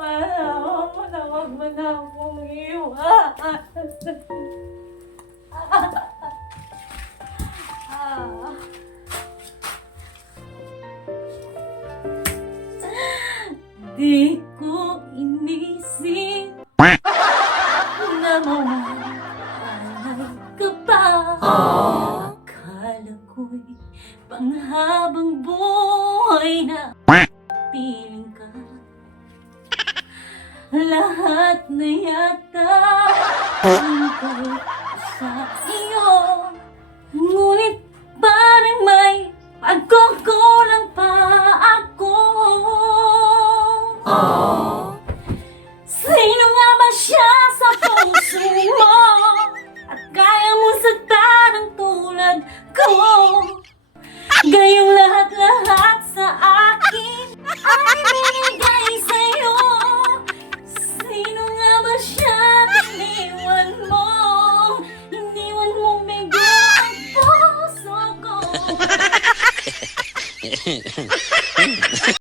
Huwag mo na akong iwan. Di ko inisip na mawalay ka pa. Akala ko'y panghabang buhay na piling ka. Lahat na yata ang ko sa iyo. Ngunit parang may pagkukulang pa ako. Sino nga ba siya sa puso mo? At kaya mo saktan ang tulad ko? Gayong lahat-lahat sa akin ay binigay sa'yo. Sino nga ba siya at iniwan mo? Iniwan mo bigo ang puso ko.